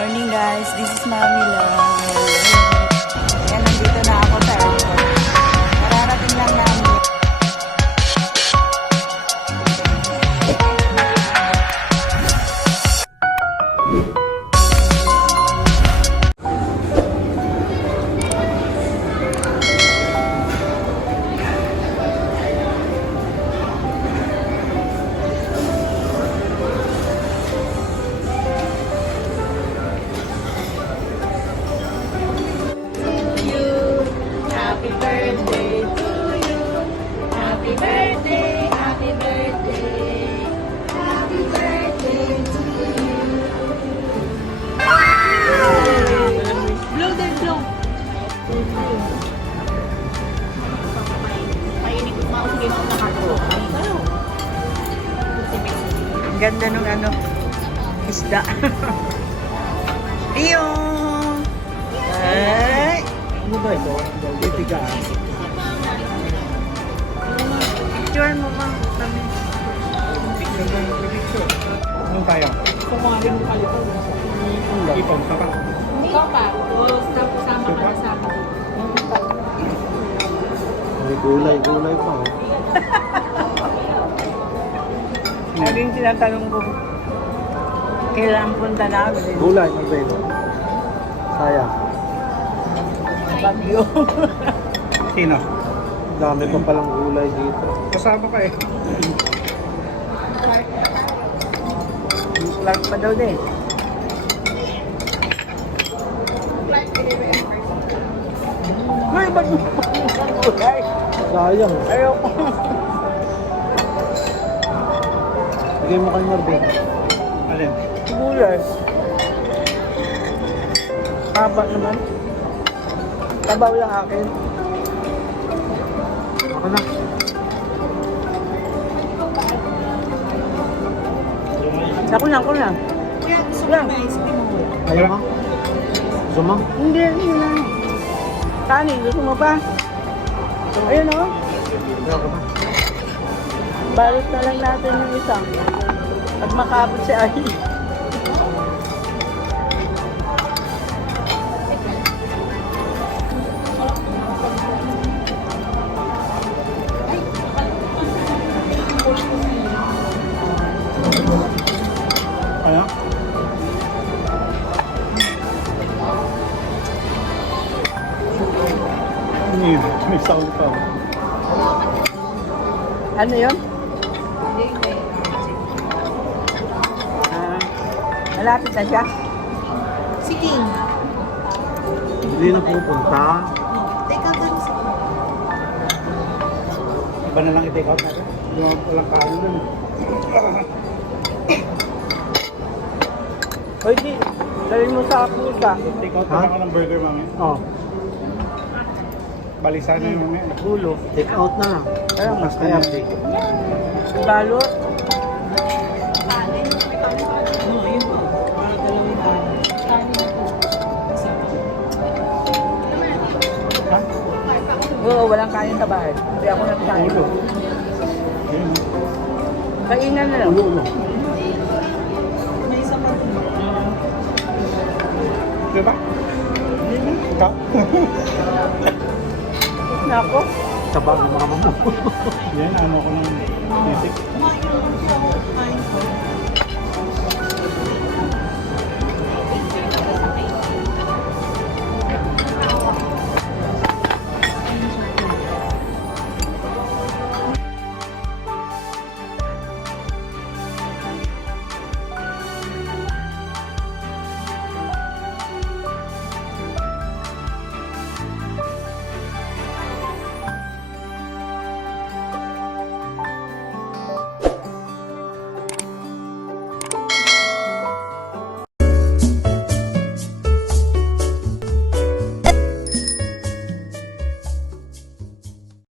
Morning guys, this is Mami lang. Ayan, nandito na ako sa airport. Mararating lang namin. Ganda nung ano, isda. Iyo! Ay! Ano ba ito? Bibigyan. Picture mo ba kami? Picture. Ano tayo? Kung mga ganun kalito. Ipon, saka. Ikaw pa, o sama ka na sa akin. May gulay pa. Laging tinatanong ko, kailan punta namin? Gulay, magbelo. Sayang. Bagyo. Sino? Dami pa palang gulay dito. Kasama ka eh. Clark pa daw din. Ay, ba't mo gulay? Sayang. Ayoko. Bigay mo kay Marvin. Alin? Gulay. Haba naman. Tabaw lang akin. Ako na. Ako lang. Lang. Ayaw mo? Gusto mo? Hindi lang. Kanin, gusto mo pa? Ayun o. Ayaw ko na. Balot na lang natin yung isa. Pag makabot si Ay. Ayaw? May sound pa. Ano yun? Malapit na siya. Sige. Hindi na pupunta. Teka ba sa... Iba na lang i-take out natin. Walang kain dun. O di, dalhin mo sa pusa. Take out na lang ng burger, mami. Oh, Balisan na yung mami. gulo. Take out na lang. Kaya Mas kaya update. Balot. Ha? Oo, walang kanin sa bahay. Hindi ako nagkain. Ulo. Yun. Kainan na lang. Ulo. May isa pa. Diba? Ikaw? Nako. Taba ng mga mamo. Yan, ano ko ng music. Kumain ko lang siya. Kain ko.